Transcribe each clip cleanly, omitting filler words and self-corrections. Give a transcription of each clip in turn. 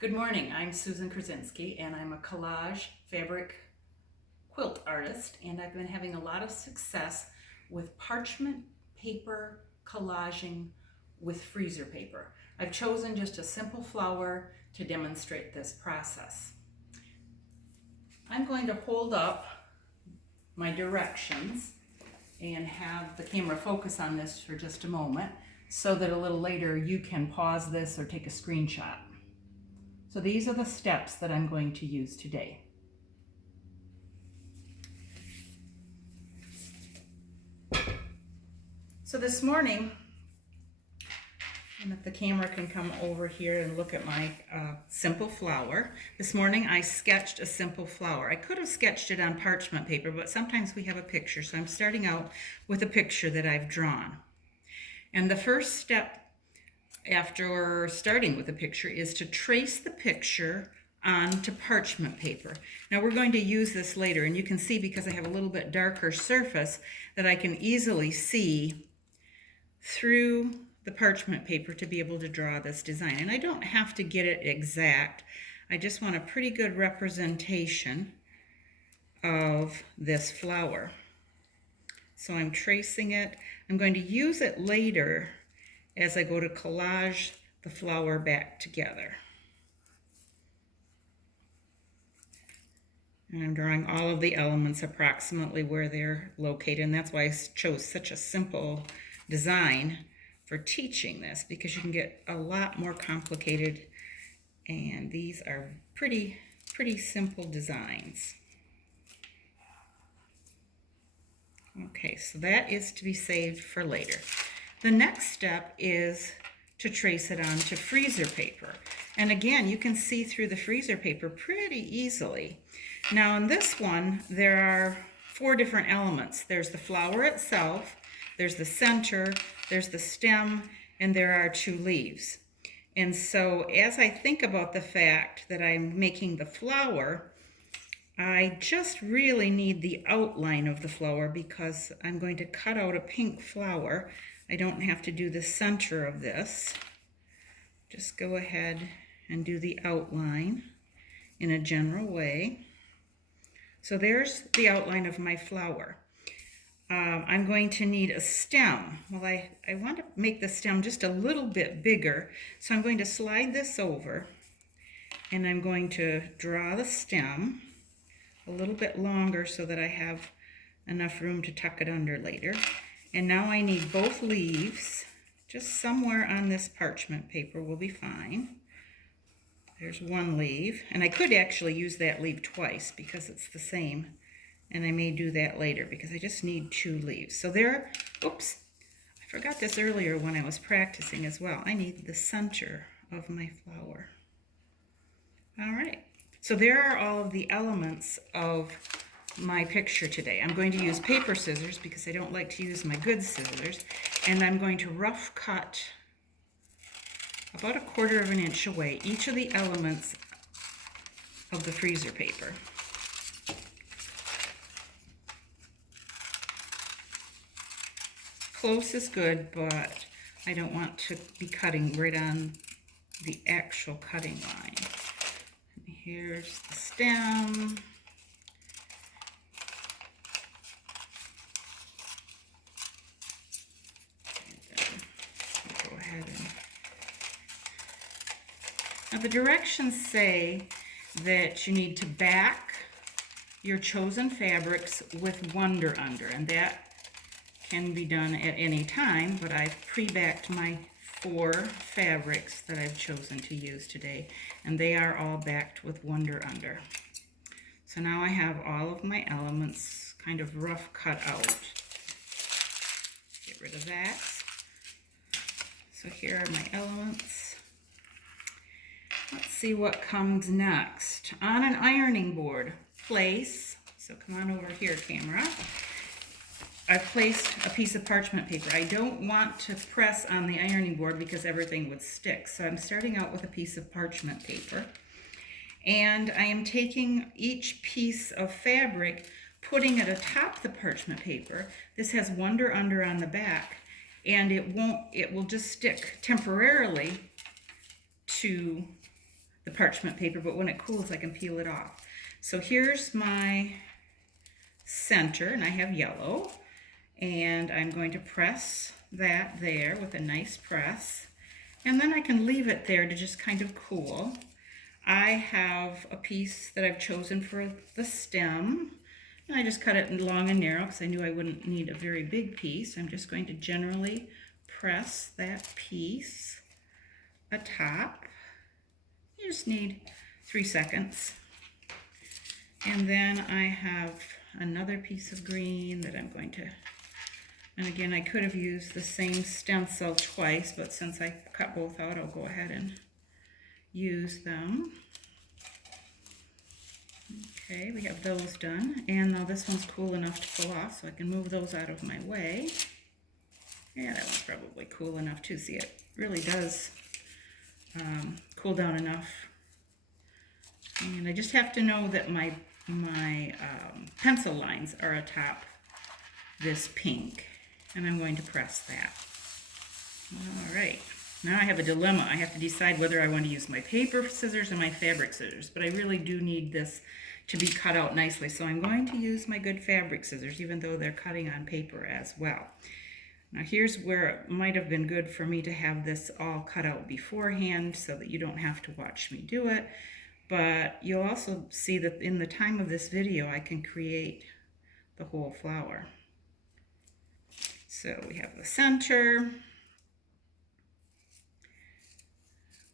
Good morning, I'm Susan Kruszynski and I'm a collage fabric quilt artist, and I've been having a lot of success with parchment paper collaging with freezer paper. I've chosen just a simple flower to demonstrate this process. I'm going to hold up my directions and have the camera focus on this for just a moment so that a little later you can pause this or take a screenshot. So these are the steps that I'm going to use today. So this morning, and if the camera can come over here and look at my simple flower. This morning I sketched a simple flower. I could have sketched it on parchment paper, but sometimes we have a picture, so I'm starting out with a picture that I've drawn. And the first step after starting with a picture is to trace the picture onto parchment paper. Now we're going to use this later, and you can see because I have a little bit darker surface that I can easily see through the parchment paper to be able to draw this design. And I don't have to get it exact. I just want a pretty good representation of this flower. So I'm tracing it. I'm going to use it later as I go to collage the flower back together. And I'm drawing all of the elements approximately where they're located, and that's why I chose such a simple design for teaching this, because you can get a lot more complicated, and these are pretty simple designs. Okay, so that is to be saved for later. The next step is to trace it onto freezer paper. And again, you can see through the freezer paper pretty easily. Now in this one, there are 4 different elements. There's the flower itself, there's the center, there's the stem, and there are 2 leaves. And so as I think about the fact that I'm making the flower, I just really need the outline of the flower because I'm going to cut out a pink flower. I don't have to do the center of this. Just go ahead and do the outline in a general way. So there's the outline of my flower. I'm going to need a stem. Well, I want to make the stem just a little bit bigger, so I'm going to slide this over and I'm going to draw the stem a little bit longer so that I have enough room to tuck it under later. And now I need both leaves. Just somewhere on this parchment paper will be fine. There's 1 leaf, and I could actually use that leaf twice because it's the same, and I may do that later because I just need 2 leaves. So there, oops, I forgot this earlier when I was practicing as well. I need the center of my flower. All right, so there are all of the elements of my picture today. I'm going to use paper scissors because I don't like to use my good scissors, and I'm going to rough cut about 1/4 of an inch away each of the elements of the freezer paper. Close is good, but I don't want to be cutting right on the actual cutting line. And here's the stem. Now the directions say that you need to back your chosen fabrics with Wonder Under, and that can be done at any time, but I've pre-backed my 4 fabrics that I've chosen to use today, and they are all backed with Wonder Under. So now I have all of my elements kind of rough cut out. Get rid of that. So here are my elements. Let's see what comes next. On an ironing board, place, so come on over here, camera. I've placed a piece of parchment paper. I don't want to press on the ironing board because everything would stick. So I'm starting out with a piece of parchment paper. And I am taking each piece of fabric, putting it atop the parchment paper. This has Wonder Under on the back, and it will just stick temporarily to the parchment paper, but when it cools I can peel it off. So here's my center, and I have yellow, and I'm going to press that there with a nice press, and then I can leave it there to just kind of cool. I have a piece that I've chosen for the stem, and I just cut it long and narrow because I knew I wouldn't need a very big piece. I'm just going to generally press that piece atop. You just need 3 seconds. And then I have another piece of green that I'm going to, and again, I could have used the same stencil twice, but since I cut both out, I'll go ahead and use them. Okay, we have those done, and now this one's cool enough to pull off, so I can move those out of my way. Yeah, that one's probably cool enough too. See, it really does cool down enough. And I just have to know that my pencil lines are atop this pink, and I'm going to press that. All right, now I have a dilemma. I have to decide whether I want to use my paper scissors or my fabric scissors, but I really do need this to be cut out nicely, so I'm going to use my good fabric scissors, even though they're cutting on paper as well. Now here's where it might have been good for me to have this all cut out beforehand so that you don't have to watch me do it. But you'll also see that in the time of this video, I can create the whole flower. So we have the center,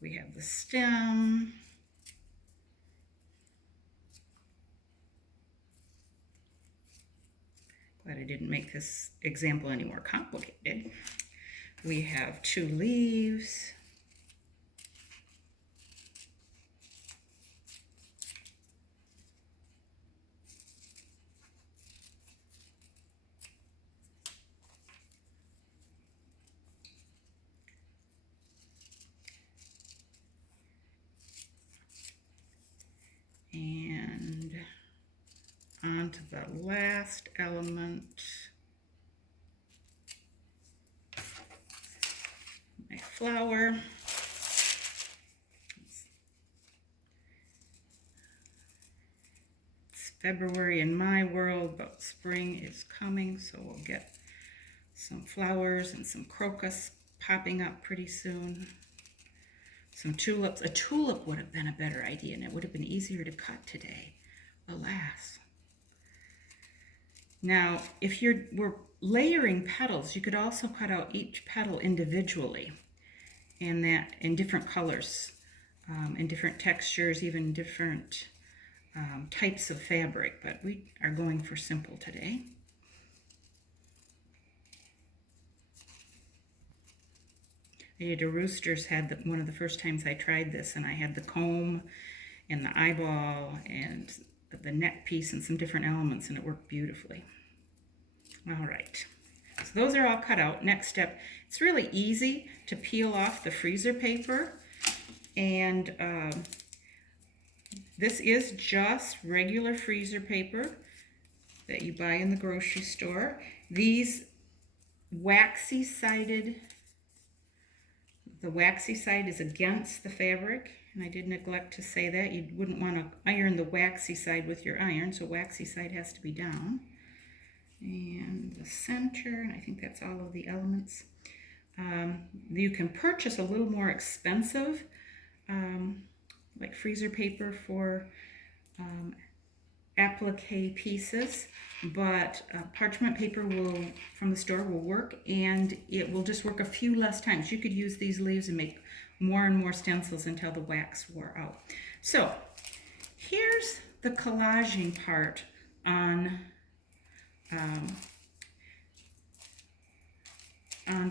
we have the stem, glad I didn't make this example any more complicated. We have 2 leaves. And on to the last element, my flower. It's February in my world, but spring is coming, so we'll get some flowers and some crocus popping up pretty soon. Some tulips. A tulip would have been a better idea, and it would have been easier to cut today, alas. Now, if we're layering petals, you could also cut out each petal individually, and that in different colors, in different textures, even different types of fabric, but we are going for simple today. The Roosters had one of the first times I tried this, and I had the comb and the eyeball and the neck piece and some different elements, and it worked beautifully. All right, so those are all cut out. Next step, it's really easy to peel off the freezer paper, and this is just regular freezer paper that you buy in the grocery store. These waxy-sided, the waxy side is against the fabric, and I did neglect to say that. You wouldn't want to iron the waxy side with your iron, so waxy side has to be down. And the center, and I think that's all of the elements. You can purchase a little more expensive, like freezer paper for applique pieces, but parchment paper from the store will work, and it will just work a few less times. You could use these leaves and make more and more stencils until the wax wore out. So here's the collaging part on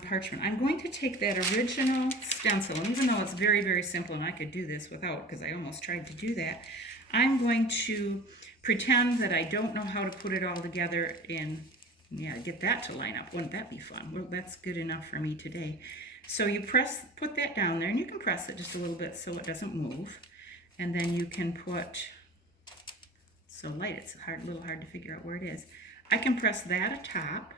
parchment. I'm going to take that original stencil, and even though it's very, very simple, and I could do this without, because I almost tried to do that, I'm going to pretend that I don't know how to put it all together and, yeah, get that to line up. Wouldn't that be fun? Well, that's good enough for me today. So you put that down there, and you can press it just a little bit so it doesn't move. And then you can put, so light, it's a little hard to figure out where it is. I can press that atop,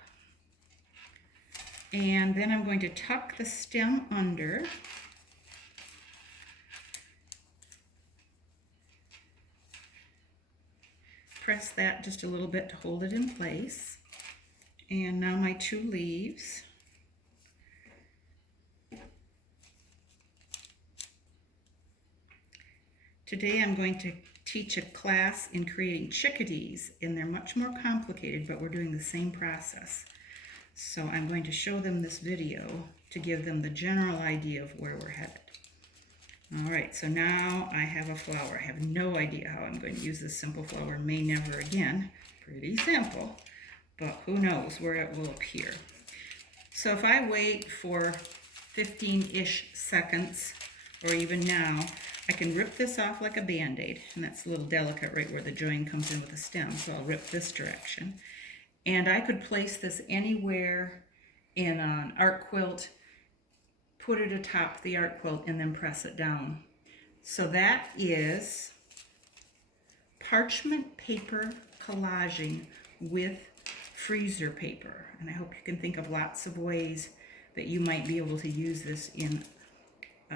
and then I'm going to tuck the stem under, press that just a little bit to hold it in place. And now my 2 leaves. Today I'm going to teach a class in creating chickadees, and they're much more complicated, but we're doing the same process. So I'm going to show them this video to give them the general idea of where we're headed. All right, so now I have a flower. I have no idea how I'm going to use this simple flower. May never again. Pretty simple, but who knows where it will appear. So if I wait for 15-ish seconds, or even now, I can rip this off like a Band-Aid, and that's a little delicate right where the join comes in with the stem, so I'll rip this direction. And I could place this anywhere in an art quilt, put it atop the art quilt, and then press it down. So that is parchment paper collaging with freezer paper. And I hope you can think of lots of ways that you might be able to use this in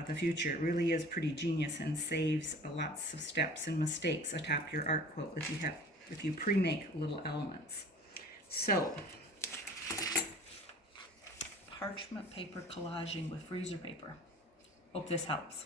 the future. It really is pretty genius and saves lots of steps and mistakes atop your art quilt if you pre-make little elements. So, parchment paper collaging with freezer paper. Hope this helps.